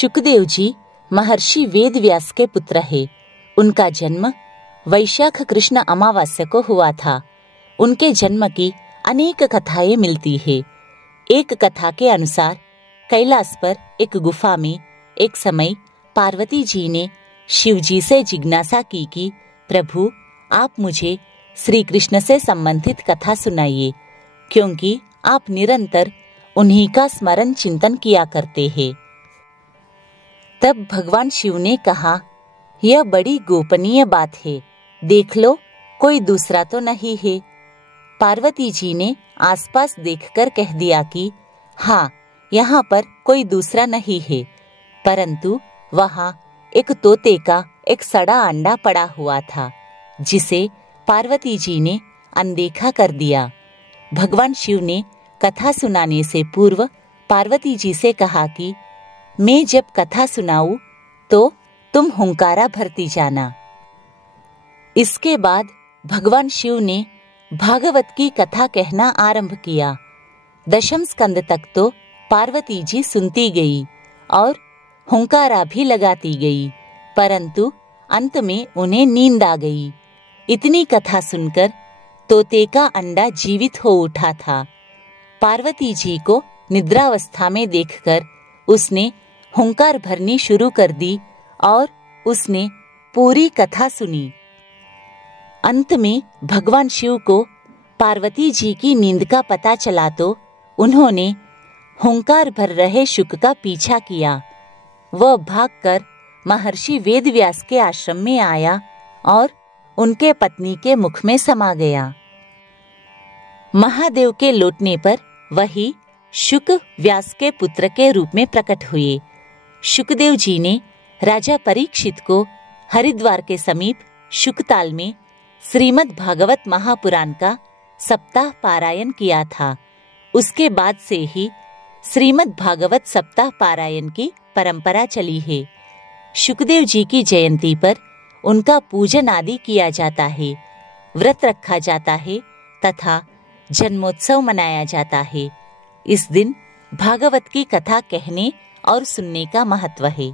शुकदेव जी महर्षि वेदव्यास के पुत्र है। उनका जन्म वैशाख कृष्ण अमावस्या को हुआ था। उनके जन्म की अनेक कथाएं मिलती है। एक कथा के अनुसार कैलाश पर एक गुफा में एक समय पार्वती जी ने शिव जी से जिज्ञासा की कि प्रभु, आप मुझे श्री कृष्ण से संबंधित कथा सुनाइए, क्योंकि आप निरंतर उन्हीं का स्मरण चिंतन किया करते हैं। तब भगवान शिव ने कहा, यह बड़ी गोपनीय बात है, देख लो, कोई दूसरा तो नहीं है। पार्वती जी ने आसपास देखकर कह दिया कि हाँ, यहाँ पर कोई दूसरा नहीं है, परंतु वहाँ एक तोते का एक सड़ा अंडा पड़ा हुआ था, जिसे पार्वती जी ने अनदेखा कर दिया। भगवान शिव ने कथा सुनाने से पूर्व पार्वती जी से कहा कि मैं जब कथा सुनाऊं तो तुम हुंकारा भरती जाना। इसके बाद भगवान शिव ने भागवत की कथा कहना आरंभ किया। दशम स्कंद तक तो पार्वती जी सुनती गई और हुंकारा भी लगाती गई, परंतु अंत में उन्हें नींद आ गई। इतनी कथा सुनकर तोते का अंडा जीवित हो उठा था। पार्वती जी को निद्रावस्था में देखकर उसने हुंकार भरनी शुरू कर दी और उसने पूरी कथा सुनी। अंत में भगवान शिव को पार्वती जी की नींद का पता चला तो उन्होंने हुंकार भर रहे शुक का पीछा किया। वह भागकर महर्षि वेदव्यास के आश्रम में आया और उनके पत्नी के मुख में समा गया। महादेव के लौटने पर वही शुक व्यास के पुत्र के रूप में प्रकट हुए। शुकदेव जी ने राजा परीक्षित को हरिद्वार के समीप शुकताल में श्रीमद् भागवत महापुराण का सप्ताह पारायण किया था। उसके बाद से ही श्रीमद् भागवत सप्ताह पारायण की परंपरा चली है। शुकदेव जी की जयंती पर उनका पूजन आदि किया जाता है, व्रत रखा जाता है तथा जन्मोत्सव मनाया जाता है। इस दिन भागवत की कथा कहने और सुनने का महत्व है।